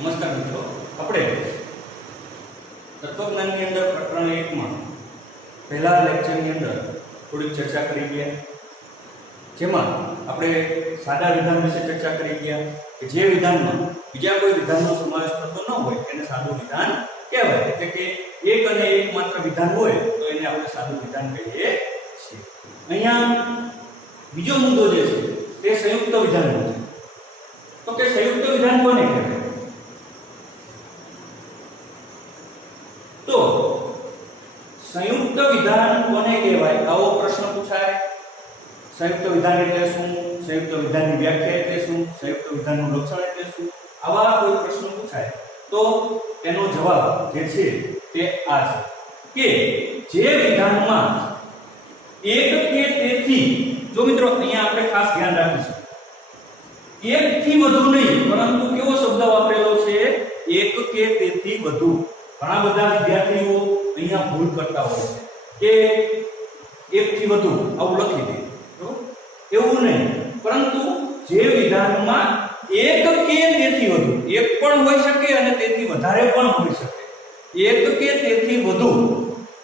નમસ્કાર મિત્રો, આપણે તત્વજ્ઞાનની અંદર પ્રકરણ 1 માં પહેલા લેક્ચરની અંદર થોડી ચર્ચા કરી ગયા, જેમાં આપણે સાદા વિધાન વિશે ચર્ચા કરી ગયા કે જે વિધાનમાં બીજા કોઈ વિધાનનો સમાવેશ થતો ન હોય એને સાદું વિધાન કહેવાય. એટલે કે એક અને એક માત્ર વિધાન હોય તો એને આપણે સાદું વિધાન કહીએ છીએ. અહીંયા બીજો મુદ્દો જે છે તે સંયુક્ત વિધાનનો છે. તો કે સંયુક્ત વિધાન કોને કહેવાય? તો સંયુક્ત વિધાન કોને કહેવાય આવો પ્રશ્ન પૂછાય. સંયુક્ત વિધાન એટલે શું? સંયુક્ત વિધાનની વ્યાખ્યા એટલે શું? સંયુક્ત વિધાનનું લક્ષણ એટલે શું? આવા કોઈ પ્રશ્ન પૂછાય તો તેનો જવાબ જે છે તે આ છે કે જે વિધાનમાં એક કે તેથી, જો મિત્રો અહીંયા આપણે ખાસ ધ્યાન રાખીશું, એક થી વધુ નહીં, પરંતુ કેવો શબ્દ વાપરેલો છે? એક કે તેથી વધુ. ઘણા બધા વિદ્યાર્થીઓ અહીંયા ભૂલ કરતા હોય છે કે એક થી વધુ આવું લખી દે. એવું નહીં, પરંતુ જે વિધાનમાં એક કે તેથી વધુ, એક પણ હોઈ શકે અને તેથી વધારે પણ હોઈ શકે, એક કે તેથી વધુ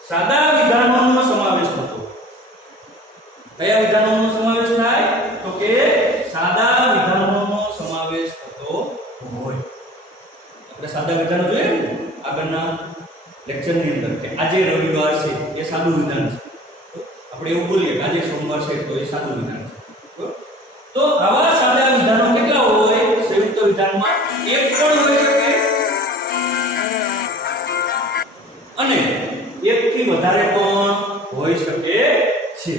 સાદા વિધાનોનો સમાવેશ થતો. કયા વિધાનોનો સમાવેશ થાય? તો કે સાદા વિધાનોનો સમાવેશ થતો હોય. આપણે સાદા વિધાનો જોઈએ ને આગળના લેક્ચરની અંદર કે આજે રવિવાર છે એ સાદું વિધાન છે. આપણે એવું બોલીએ કે આજે સોમવાર છે તો એ સાદું વિધાન છે. તો આવા સાદા વિધાનો કેટલા હોય? સંયુક્ત વિધાનમાં એક પણ હોઈ શકે અને એક થી વધારે પણ હોઈ શકે છે.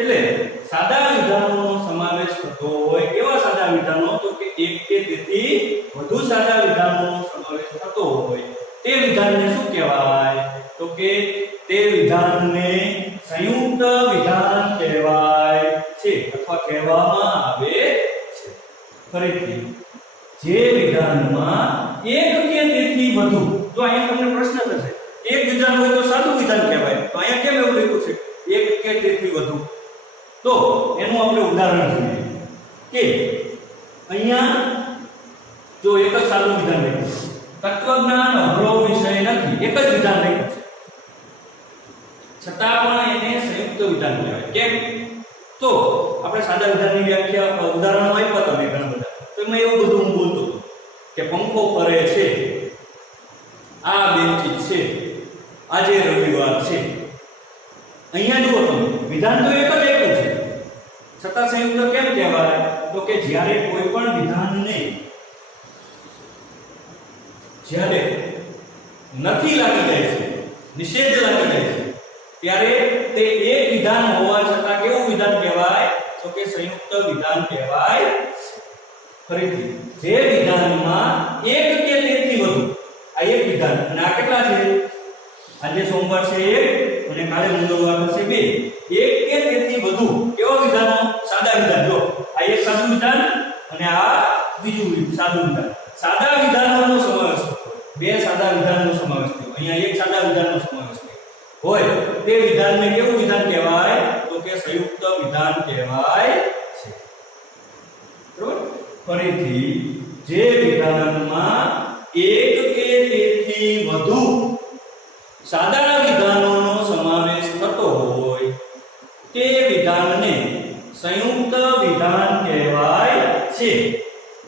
એટલે સાદા વિધાનોનો સમાવેશ થતો હોય. કેવા સાદા વિધાનો? તો કે એક કે તેથી વધુ સાદા વિધાનોનો સમાવેશ થતો હોય તે વિધાનને શું કહેવાય? તો કે તે વિધાનને સંયુક્ત વિધાન કહેવાય છે અથવા કહેવામાં આવે છે. ફરીથી, જે વિધાનમાં એક કે તેથી વધુ, તો અહીંયા તમને પ્રશ્ન થશે એક વિધાન હોય તો સાદું વિધાન કહેવાય, તો અહીંયા કેમ એવું લખ્યું છે એક કે તેથી વધુ? તો એનું આપણે ઉદાહરણ જોઈએ કે અહીંયા જો એક જ સાદું વિધાન લખ્યું છે, તત્વજ્ઞાન અઘરો વિષય નથી, એક જ વિધાન લખ્યું છે, છતાં પણ એને સંયુક્ત વિધાન કહેવાય. કેમ? તો આપણે સાદા વિધાનની વ્યાખ્યા ઉદાહરણો આપ્યા તમે ઘણા બધા, તો એમાં એવું બધું હું બોલતો હતો કે પંખો ફરે છે, આ બેન્ચીસ છે, આજે રવિવાર છે. અહીંયા જુઓ તમે, વિધાન તો એક જ આપ્યું છે, છતાં સંયુક્ત કેમ કહેવાય? તો કે જ્યારે કોઈ પણ વિધાનને જ્યારે નથી લાગી જાય છે, નિષેધ લાગી જાય છે, ત્યારે તે એક વિધાન હોવા છતાં કેવું વિધાન કહેવાય? તો કે સંયુક્ત વિધાન કહેવાય. ફરીથી, જે વિધાનમાં એક કે તેથી વધુ, આ એક વિધાન અને આ કેટલા છે? આજે સોમવાર છે એક અને કાલે મંગળવાર છે બે. એક કે તેથી વધુ કેવા વિધાનો? સાદા વિધાન. જો આ એક સાદું વિધાન અને આ બીજું સાદું વિધાન. સાદા વિધાનોનો સમાવેશ થયો, બે સાદા વિધાનનો સમાવેશ થયો, અહીંયા એક સાદા વિધાનનો સમાવેશ થયો હોય તે વિધાનને કેવું વિધાન કહેવાય? તો કે સંયુક્ત વિધાન કહેવાય છે. બરોબર? ફરીથી, જે વિધાનમાં એક કે તેથી વધુ સાદા વિધાનોનો સમાવેશ થતો હોય તે વિધાનને સંયુક્ત વિધાન કહેવાય છે.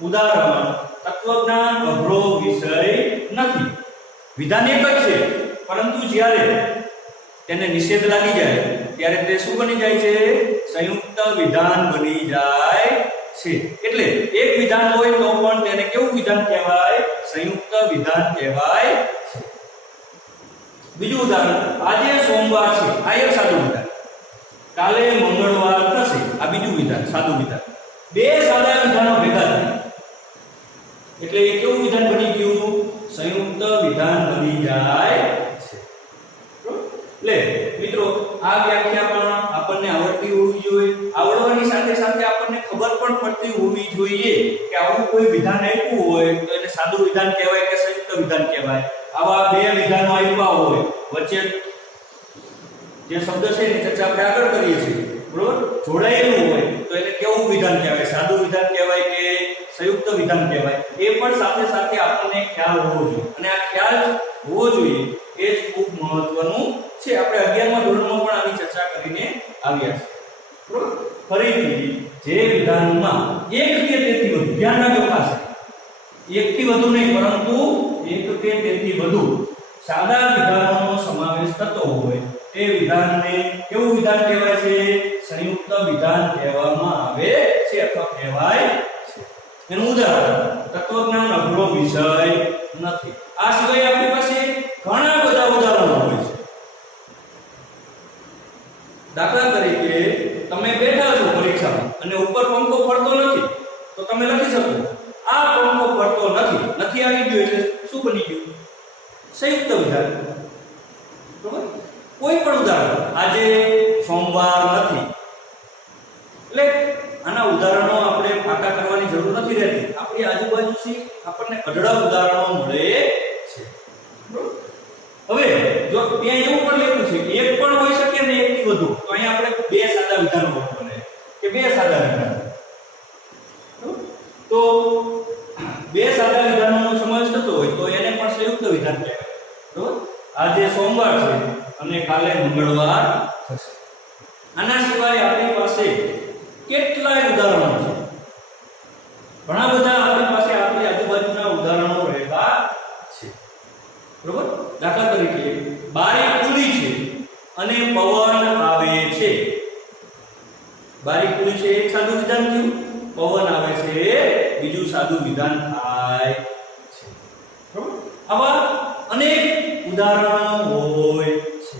ઉદાહરણ, તત્વજ્ઞાન અઘરો વિષય નથી. વિધાન એક જ છે, પરંતુ જ્યારે તેને નિષેધ લાગી જાય ત્યારે તે શું બની જાય છે? સંયુક્ત વિધાન બની જાય છે. એટલે એક વિધાન હોય તો પણ તેને કેવું વિધાન કહેવાય? સંયુક્ત વિધાન કહેવાય છે. બીજું ઉદાહરણ, આજે સોમવાર છે, આ એક સાદું વિધાન, કાલે મંગળવાર થશે, આ બીજું વિધાન, સાદું વિધાન. બે સાદા વિધાનો ભેગા થાય એટલે એ કેવું વિધાન બની ગયું? સંયુક્ત વિધાન બની જાય છે. એટલે મિત્રો, આ વ્યાખ્યા પણ આપણને આવડતી હોવી જોઈએ. આવડવાની સાથે સાથે આપણને ખબર પણ પડતી હોવી જોઈએ કે આવું કોઈ વિધાન આપ્યું હોય તો એને સાદું વિધાન કહેવાય કે સંયુક્ત વિધાન કહેવાય. આવા બે વિધાનો આપ્યા હોય, વચ્ચે જે શબ્દ છે એની ચર્ચા આપણે આગળ કરીએ છીએ, બરોબર, જોડાયેલું હોય તો એને કેવું વિધાન કહેવાય? સાદું વિધાન કહેવાય કે સંયુક્ત વિધાન કહેવાય? એ પણ સાથે સાથે આપણને ખ્યાલ હોવો જોઈએ, અને આ ખ્યાલ હોવો જોઈએ એ જ ખૂબ મહત્વનું છે. આપણે 11મા ધોરણમાં પણ આની ચર્ચા કરીને આવ્યા છે. બરોબર, ફરીથી જે વિધાનમાં એક કે તેથી વધુ, ધ્યાન રાખજો ખાસ, એક થી વધુ નહીં પરંતુ એક કે તેથી વધુ સાદા વિધાનોનો સમાવેશ થતો હોય તે વિધાનને કેવું વિધાન કહેવાય છે? સંયુક્ત વિધાન કહેવામાં આવે છે અથવા કહેવાય છે. એનું ઉદાહરણ તત્વજ્ઞાન અઘરો વિષય નથી. આ સિવાય આપણી પાસે ઘણા બધા ઉદાહરણો હોય છે. દાખલા તરીકે તમે બેઠા છો પરીક્ષામાં અને ઉપર પંખો ફરતો નથી, તો તમે લખી શકો આ પંખો ફરતો નથી. નથી આવી ગયું એટલે શું બની ગયું? સંયુક્ત વિધાન. બરાબર, કોઈ પણ ઉદાહરણ, આજે સોમવાર નથી, એટલે આના ઉદાહરણો આપણે પાકા કરવાની જરૂર નથી રહેતી. આપણી આજુબાજુથી આપણને અઢળક ઉદાહરણો મળે છે. હવે જો ત્યાં એવું પણ લખ્યું છે એક પણ હોઈ શકે ને એક થી વધુ, તો અહીંયા આપણે બે સાદા વિધાનો બને કે બે સાદા વિધાનો. તો બે સાદા વિધાનોનો સમાવેશ થતો હોય તો એને પણ સંયુક્ત વિધાન કહેવાય. બરોબર, આજે સોમવાર છે અને કાલે મંગળવાર થશે. આના સિવાય આપણી પાસે કેટલાય ઉદાહરણો છે. ઘણા બધા આપણી પાસે આપણી આજુબાજુના ઉદાહરણો રહેતા છે. બરોબર, દાખલા તરીકે બારી ખુલ્લી છે અને પવન આવે છે. બારી ખુલ્લી છે એક સાદું વિધાન થયું, પવન આવે છે બીજું સાદું વિધાન થાય છે. બરોબર, આવા અનેક ઉદાહરણો હોય છે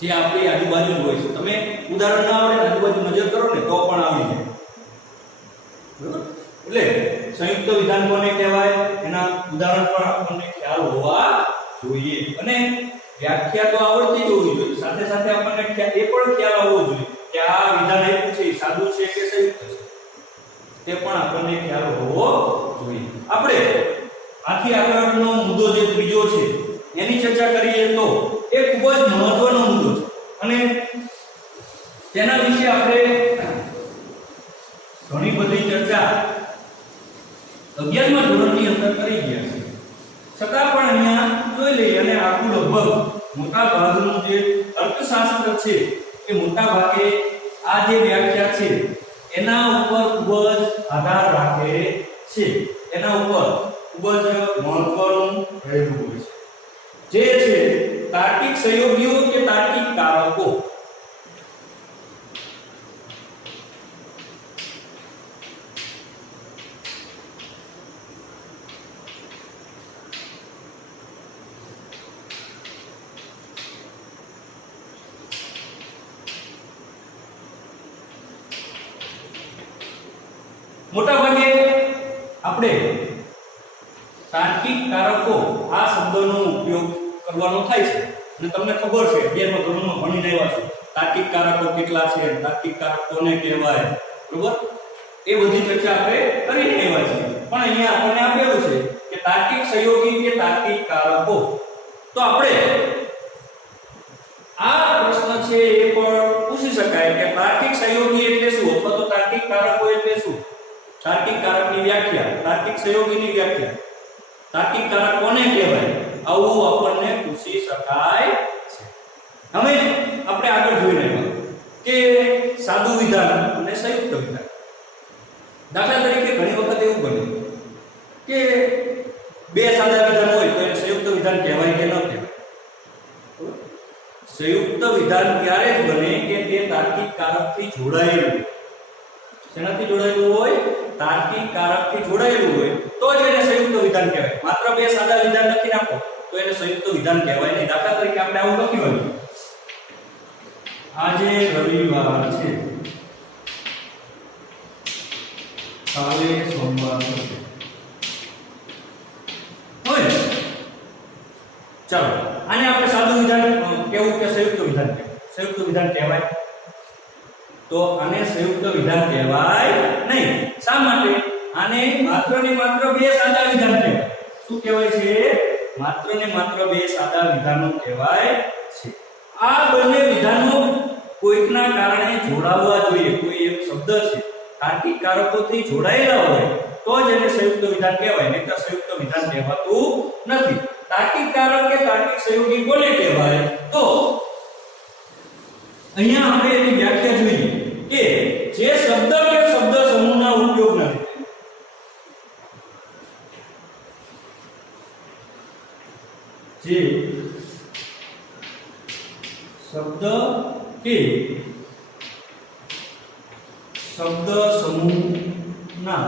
જે આપણી આજુબાજુ હોય છે. તમે ઉદાહરણ ના આવડે આજુબાજુ નજર કરો ને તો પણ આવી જાય. બરોબર, એટલે સંયુક્ત વિધાન કોને કહેવાય એના ઉદાહરણ પણ આપણને ખ્યાલ હોવા જોઈએ, અને વ્યાખ્યા તો આવડતી જ હોવી જોઈએ. સાથે સાથે આપણને એ પણ ખ્યાલ આવવો જોઈએ કે આ વિધાન આપ્યું છે સાદું છે કે સંયુક્ત છે, તે પણ આપણને ખ્યાલ હોવો જોઈએ. આપણે આથી આગળનો મુદ્દો જે ત્રીજો છે એની ચર્ચા કરીએ તો એ ખૂબ જ મહત્વનો મુદ્દો છે, અને તેના વિશે આપણે ઘણી બધી ચર્ચા 11મા ધોરણની અંદર કરી ગયા છે. છતાં પણ અહીંયા જોઈ લઈએ, અને આખું લગભગ મોટા ભાગનું જે અર્થશાસ્ત્ર છે એ મોટા ભાગે આ જે વ્યાખ્યા છે એના ઉપર ખૂબ જ આધાર રાખે છે, એના ઉપર ખૂબ જ મહત્વનું રહેલું હોય છે, જે છે તાર્કિક સહયોગીઓ કે તાર્કિક કારકો. મોટા ભાગે આપણે તાર્કિક કારકો આ શબ્દનો ઉપયોગ કરવાનો થાય છે, અને તમને ખબર છે 11મા ધોરણમાં ભણીને આવ્યા છો તાર્કિક કારકો કેટલા છે, તાર્કિક કારકો કોને કહેવાય. બરોબર, એ બધી ચર્ચા આપણે કરીને આવ્યા છીએ. પણ અહીંયા આપણને આપેલું છે કે તાર્કિક સહયોગી કે તાર્કિક કારકો. તો આપણે આ પ્રશ્ન છે એ પણ પૂછી શકાય કે તાર્કિક સહયોગી એટલે શું, અથવા તો તાર્કિક કારકો એટલે શું. તાર્કિક કારકની વ્યાખ્યા, તાર્કિક સહયોગીની વ્યાખ્યા, તાર્કિક કારક કોને કહેવાય, આવું આપણને પૂછી શકાય છે. હવે આપણે આગળ જોઈ રહ્યા કે સાદું વિધાન અને સંયુક્ત વિધાન. દાખલા તરીકે ઘણી વખત એવું બને કે બે સાદા વિધાન હોય તો એને સંયુક્ત વિધાન કહેવાય કે ન કહેવાય. સંયુક્ત વિધાન ત્યારે જ બને કે તે તાર્કિક કારકથી જોડાયેલું. શેનાથી જોડાયેલું હોય? તાર્કિક કારકથી જોડાયેલું હોય તો જ એને સંયુક્ત વિધાન કહેવાય. માત્ર બે સાદા વિધાન લખી નાખો તો એને સંયુક્ત વિધાન કહેવાય નહીં. દાખલા તરીકે આપણે આવું લખ્યું હોય, આજે રવિવાર છે, કાલે સોમવાર છે. હવે ચાલો આને આપણે સાદું વિધાન કેવું કે સંયુક્ત વિધાન કહેવાય. સંયુક્ત વિધાન કહેવાય તો આને સંયુક્ત વિધાન કહેવાય નહીં. શા માટે? આને માત્ર ને માત્ર બે સાદા વિધાન કહેવાય. શું કહેવાય છે? માત્ર ને માત્ર બે સાદા વિધાનો કહેવાય છે. આ બંને વિધાનો કોઈકના કારણે જોડાવવા જોઈએ. કોઈ એક શબ્દ છે તાર્કિક કારકોથી જોડાયેલા હોય તો જ એને સંયુક્ત વિધાન કહેવાય, નહીંતર સંયુક્ત વિધાન કહેવાતું નથી. તાર્કિક કારક કે તાર્કિક સંયોગી કોને કહેવાય? તો અહીંયા આપણે એની વ્યાખ્યા જોઈએ કે જે શબ્દ કે શબ્દ સમૂહના ઉપયોગના લીધે જે શબ્દ કે શબ્દ સમૂહના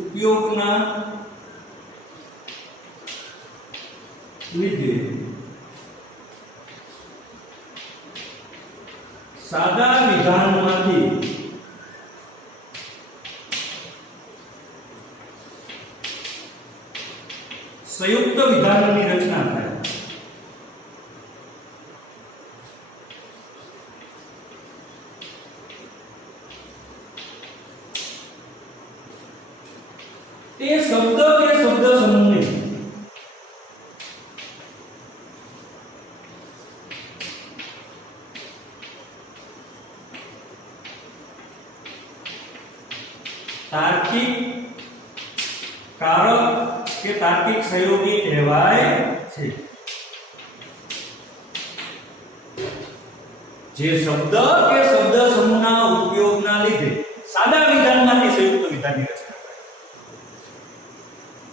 ઉપયોગના લીધે સાદા વિધાનમાંથી સંયુક્ત વિધાનોની રચના થાય. તે શબ્દ કે શબ્દ સમૂહને તાર્કિક કારક કે તાર્કિક સંયોગી કહેવાય છે. જે શબ્દ કે શબ્દ સમૂહના ઉપયોગના લીધે સાદા વિધાનમાંથી સંયુક્ત વિધાનની રચના થાય.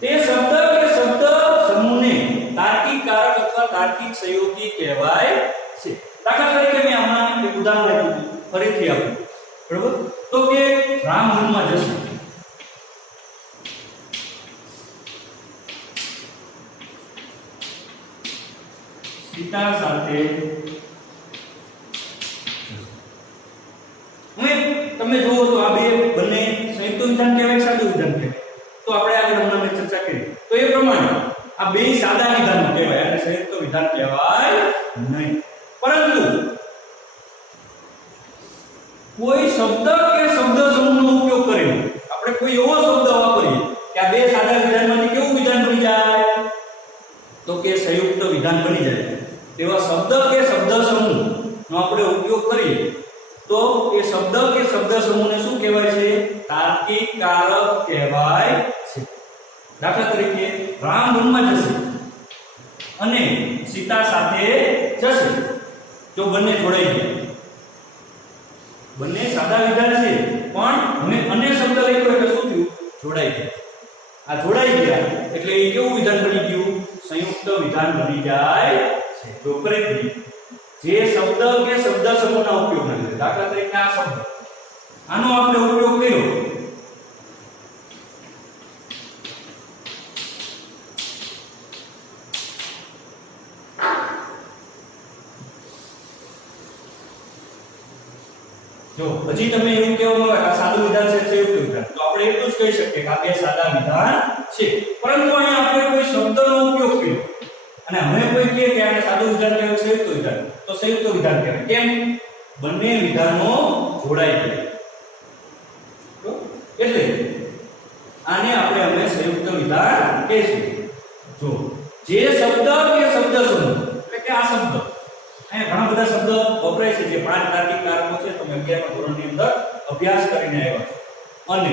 તે શબ્દ કે શબ્દ સમૂહને તાર્કિક કારક અથવા તાર્કિક સંયોગી કહેવાય છે. દાખલા તરીકે મેં આમાં એક ઉદાહરણ આપ્યું હતું, ફરીથી આપું. બરાબર? તો કે રામ વનમાં જશે. સીતા સાથે હવે તમે જુઓ તો આ બંને સંયુક્ત વિધાન કહેવાય, સાદું વિધાન કહેવાય. તો આપણે આગળ હમણાં ચર્ચા કરી તો એ પ્રમાણે આ બે સાદા વિધાનો કહેવાય અને સંયુક્ત વિધાન કહેવાય નહીં. પરંતુ કોઈ શબ્દ કે શબ્દ સમૂહનો ઉપયોગ કરીને આપણે કોઈ એવો શબ્દ વાપરીએ કે આ બે સાદા વિધાનમાંથી કેવું વિધાન બની જાય? તો કે સંયુક્ત વિધાન બની જાય. તેવા શબ્દ કે શબ્દ સમૂહનો આપણે ઉપયોગ કરીએ તો એ શબ્દ કે શબ્દ સમૂહને શું કહેવાય છે? તાર્કિક કારક કહેવાય છે. દાખલા તરીકે રામ વનમાં જશે અને સીતા સાથે જશે. જો બંને જોડાઈ ગયા, બંને સાદા વિધાન છે પણ હવે અન્ય શબ્દ લખ્યો એટલે શું થયું? જોડાઈ ગયા. આ જોડાઈ ગયા એટલે એ કેવું વિધાન બની ગયું? સંયુક્ત વિધાન બની જાય છે. જો ફરીથી જે શબ્દ કે શબ્દ સમૂહના ઉપયોગના લીધે દાખલા તરીકે આ શબ્દ આનો આપણે ઉપયોગ કર્યો જો હજી તમે એવું કહેવામાં આવે આ સાદું વિધાન છે સંયુક્ત વિધાન તો આપણે એટલું જ કહી શકીએ કે આ બે સાદા વિધાન છે. પરંતુ અહીંયા આપણે કોઈ શબ્દનો ઉપયોગ કર્યો અને હવે કોઈ કહે કે આને સાદું વિધાન કહેવાય, સંયુક્ત વિધાન, તો સંયુક્ત વિધાન કહેવાય. કેમ? બંને વિધાનો જોડાઈ ગયા. એટલે આને આપણે હવે સંયુક્ત વિધાન કહીશું. જો જે શબ્દ કે શબ્દ સમૂહ એટલે કે આ શબ્દ અહીંયા ઘણા બધા શબ્દ વપરાય છે જે પાંચ તાર્કિક કારકો છે. તમે 11મા ધોરણની અંદર અભ્યાસ કરીને આવ્યા છો. અને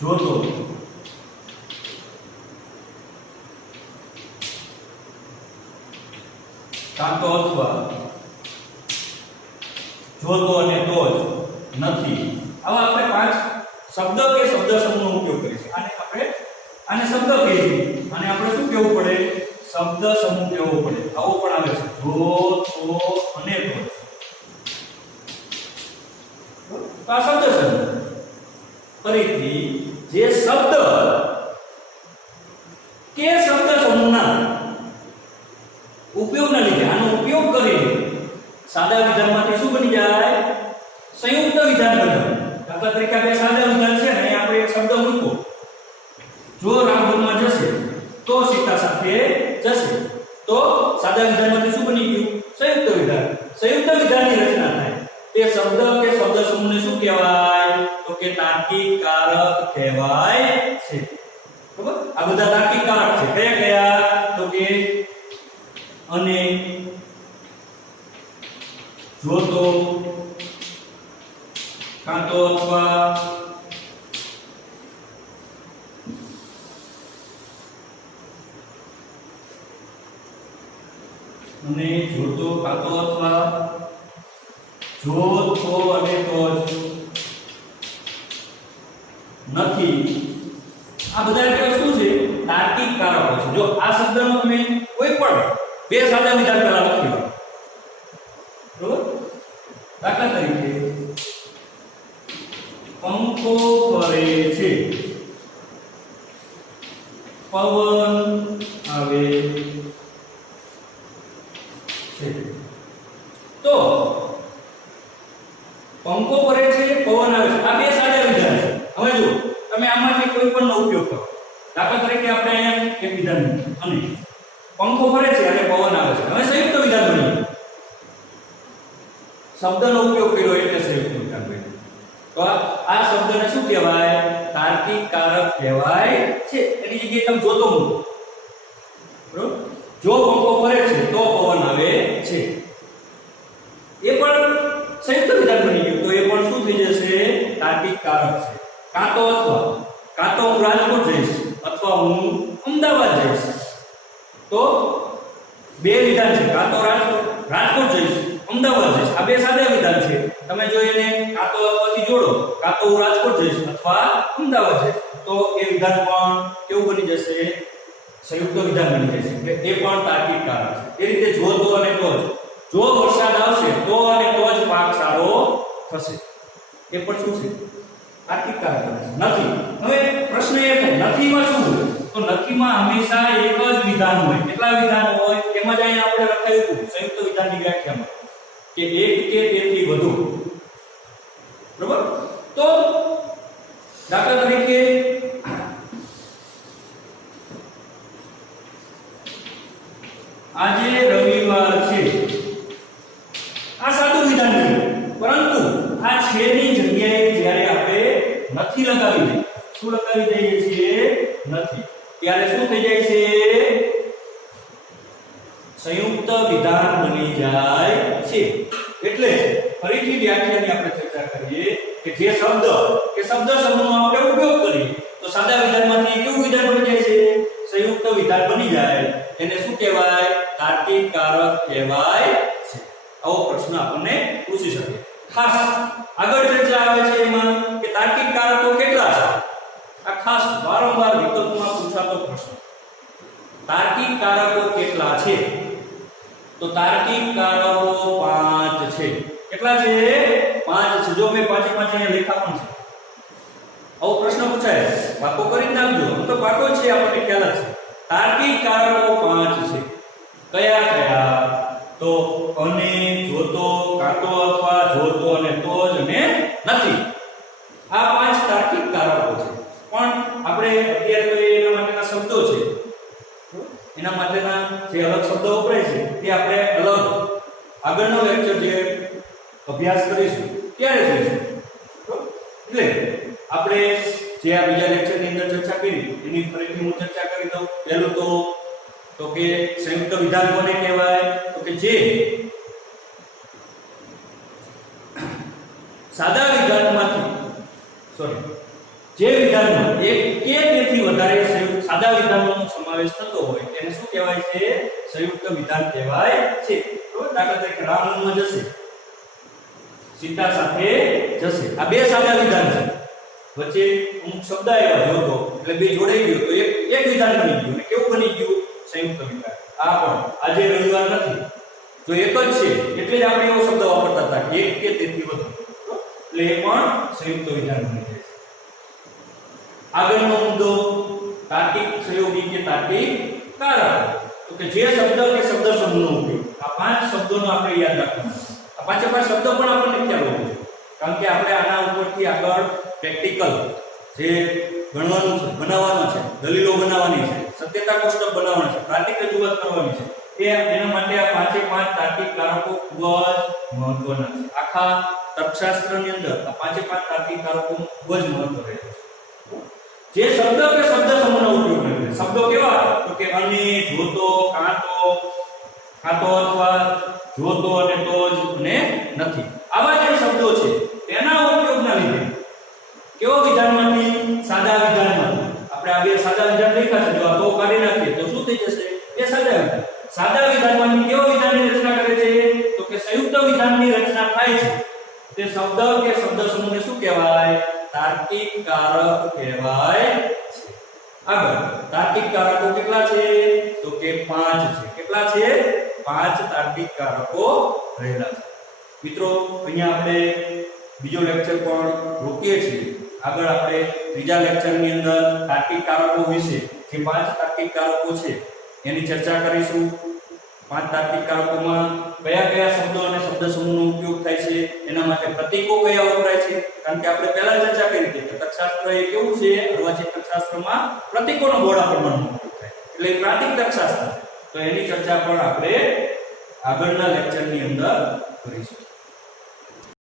જો તો કાં તો અથવા જો તો અને તો જ નથી, આવા આપણે પાંચ શબ્દ કે શબ્દ સમૂહનો ઉપયોગ કરીશું. આને શબ્દ કહીએ અને આપણે શું કહેવું પડે? શબ્દ સમૂહ કહેવો પડે. આવો પણ આવે છે જો તો અને તો. તો આ શબ્દ સમૂહ ફરીથી જે શબ્દ કે શબ્દ સમૂહના ઉપયોગના લીધે આનો ઉપયોગ કરીને સાદા વિધાનમાંથી શું બની જાય? સંયુક્ત વિધાન બને. દાખલા તરીકે આ બે સાદા વિધાન છે ને આપણે એક શબ્દ મૂકો. જો રામ વનમાં જશે તો સીતા સાથે જશે. તો સાદા વિધાનમાંથી શું બની ગયું? સંયુક્ત વિધાન. સંયુક્ત વિધાનની રચના થાય. તે શબ્દ કે શબ્દ સમૂહને શું કહેવાય? તો કે તાર્કિક કારક કહેવાય છે. બરાબર? આ બધા તાર્કિક કારક છે. કયા કયા? તો કે અને જોતો કાં તો અથવા અને જોતો કાં તો અથવા જો તો અને તો જ નથી. આ બધા એટલે શું છે? તાર્કિક કારકો છે. જો આ શબ્દનો તમે કોઈ પણ બે સાદા વિધાન પહેલા લખી લો, બરોબર? દાખલા તરીકે પંખો ફરે છે, પવન આવે છે. તો પંખો ફરે છે, પવન આવે છે, આ બે સાદા વિધાન છે. હવે જો તમે આમાંથી કોઈ પણ નો ઉપયોગ કરો. દાખલા તરીકે આપણે અહીંયા એક વિધાન અને પંખો ફરે છે અને પવન આવે છે. હવે સંયુક્ત વિધાન બન્યું. શબ્દનો ઉપયોગ કર્યો એટલે સંયુક્ત વિધાન બન્યું. તો આ શબ્દને શું કહેવાય? તાર્કિક કારક કહેવાય છે. એની જગ્યાએ તમે જોતો મૂકો, બરોબર? જો પંખો ફરે છે તો પવન આવે છે, એ પણ સંયુક્ત વિધાન બની ગયું. તો એ પણ શું થઈ જશે? તાર્કિક કારક છે. કાં તો અથવા, કાં તો હું રાજકોટ જઈશ અથવા હું અમદાવાદ જઈશ. તો બે વિધાન છે. કાં તો રાજકોટ જઈશ, અમદાવાદ જઈશ. આ બે સાદા વિધાન છે. તમે જો એને કાં તો અથવાથી જોડો, કાં તો હું રાજકોટ જઈશ અથવા અમદાવાદ જઈશ, તો એ વિધાન પણ કેવું બની જશે? સંયુક્ત વિધાન બની જશે. એટલે એ પણ તાર્કિક કારક છે. એ રીતે જો તો અને તો જ. જો વરસાદ આવશે તો અને તો જ પાક સારો થશે. એ પણ શું છે? તાર્કિક કારક છે. નથી. હવે પ્રશ્ન એ થાય નથીમાં શું હોય? તો નથીમાં હંમેશા એક જ વિધાન હોય. કેટલા વિધાન હોય? એમાં જ અહીંયા આપણે લખાયું હતું સંયુક્ત વિધાનની વ્યાખ્યામાં કે એક કે તેથી વધુ. બરોબર? તો દાખલા તરીકે આજે રવિવાર છે, આ સાદું વિધાન છે. પરંતુ આ છે ની જગ્યાએ જ્યારે આપણે નથી લગાવી દઈએ, શું લગાવી દઈએ છીએ? નથી, ત્યારે શું થઈ જાય છે? સંયુક્ત વિધાન બની જાય છે. એટલે ફરીથી વ્યાખ્યાની આપણે ચર્ચા કરીએ કે જે શબ્દ કે શબ્દ સમૂહનો આપણે ઉપયોગ કરીએ તો સાદા વિધાનમાંથી કેવું વિધાન બની જાય છે? સંયુક્ત વિધાન બની જાય. એને શું કહેવાય? તાર્કિક કારક કહેવાય છે. આવો પ્રશ્ન આપણને પૂછી શકે. ખાસ આગળ ચર્ચા આવે છે એમાં કે તાર્કિક કારકો કેટલા છે? આ ખાસ વારંવાર વિકલ્પમાં પૂછાતો પ્રશ્ન. તાર્કિક કારકો કેટલા છે? તો તાર્કિક કારકો 5 છે. કેટલા છે? 5 છે. જો મેં પાંચે પાંચ અહીંયા લેખા પણ છે. આવો પ્રશ્ન પૂછાય, પાકો કરી નાખજો. તો પાકો છે, આપણને ખ્યાલ જ છે. તાર્કિક કારકો 5 છે. કયા કયા? તો અને, જોતો, કાં તો અથવા, જોતો અને તો જ અને નથી. આ 5 તાર્કિક કારકો છે. પણ આપણે અત્યારે તો એના માટેના શબ્દો છે, એના માટેના જે અલગ શબ્દો વપરાય છે તે આપણે અલગ આગળનો લેક્ચર જે અભ્યાસ કરીશું ત્યારે જોઈશું. એટલે આપણે જે આ બીજા લેક્ચરની અંદર ચર્ચા કરી એની ફરીથી હું ચર્ચા કરી દઉં. પહેલું તો કે સંયુક્ત વિધાન કોને કહેવાય? તો કે જે સાદા વિધાનમાંથી જે વિધાનમાં એક કે તેથી વધારે સાદા વિધાનોનો સમાવેશ થતો હોય તેને શું કહેવાય છે? સંયુક્ત વિધાન કહેવાય છે. તો દાખલા તરીકે રામનમાં જશે, સીતા સાથે જશે. આ બે સાદા વિધાન છે. વચ્ચે અમુક શબ્દ આવ્યા જોતો એટલે બે જોડાઈ ગયો તો એક વિધાન બની ગયું. અને કેવું બની ગયું? સંયુક્ત વિધાન. આ પણ આજે રવિવાર નથી, જો એક જ છે એટલે જ આપણે એવો શબ્દ વાપરતા હતા કે એક કે તેથી વધુ. એટલે એ પણ સંયુક્ત વિધાન બની જાય છે. આગળનો મુદ્દો તાર્કિક સહયોગી કે તાર્કિક કારક. તો કે જે શબ્દ કે શબ્દ સમૂહનો ઉપયોગ. આ 5 શબ્દોનો આપણે યાદ રાખવાનું. આ પાંચે પાંચ શબ્દો પણ આપણને ખ્યાલ હોવો જોઈએ. કારણ કે આપણે આના ઉપરથી આગળ પ્રેક્ટિકલ જે ગણવાનું છે, બનાવવાનું છે, દલીલો બનાવવાની છે, સત્યતા કોષ્ટક બનાવવાનું છે, તાર્કિક રજૂઆત કરવાની છે. એના માટે આ પાંચે પાંચ તાર્કિક કારકો ખૂબ જ મહત્વના છે. આખા તર્કશાસ્ત્રની અંદર આ પાંચે પાંચ તાર્કિક કારકો ખૂબ જ મહત્વ રહે છે. જે શબ્દ કે શબ્દ સમૂહનો ઉપયોગ કરે. શબ્દો કેવા? તો કે અને, જોતો, કાં તો, જો તો અને તો જ અને નથી. આવા જે શબ્દો છે તેના ઉપયોગના લીધે કેવો વિધાનમાંથી? સાદા વિધાનમાંથી. આપણે આ બે સાદા વિધાન લખ્યા છે, જો આ તો કાઢી નાખીએ તો શું થઈ જશે? એ સાદા વિધાન. સાદા વિધાનમાંથી કેવો વિધાનની રચના કરે છે? તો કે સંયુક્ત વિધાનની રચના થાય છે. તે શબ્દ કે શબ્દ સમૂહને શું કહેવાય? તાર્કિક કારક કહેવાય છે. આગળ તાર્કિક કારકો કેટલા છે? તો કે 5 છે. કેટલા છે? 5 તાર્કિક કારકો રહેલા છે. મિત્રો અહીંયા આપણે બીજો લેક્ચર પણ રોકીએ છીએ. આગળ આપણે ત્રીજા લેક્ચરની અંદર તાર્કિક કારકો વિશે જે 5 તાર્કિક કારકો છે એની ચર્ચા કરીશું. 5 તાર્કિક કારકોમાં કયા કયા શબ્દો અને શબ્દ સમૂહનો ઉપયોગ થાય છે, એના માટે પ્રતીકો કયા વપરાય છે. કારણ કે આપણે પહેલા ચર્ચા કરી હતી કે તર્કશાસ્ત્ર એ કેવું છે? અર્વાચીન તર્કશાસ્ત્રમાં પ્રતીકોનો બહોળા પ્રમાણમાં ઉપયોગ થાય એટલે પ્રાતિક તર્કશાસ્ત્ર. તો એની ચર્ચા પણ આપણે આગળના લેક્ચરની અંદર કરીશું.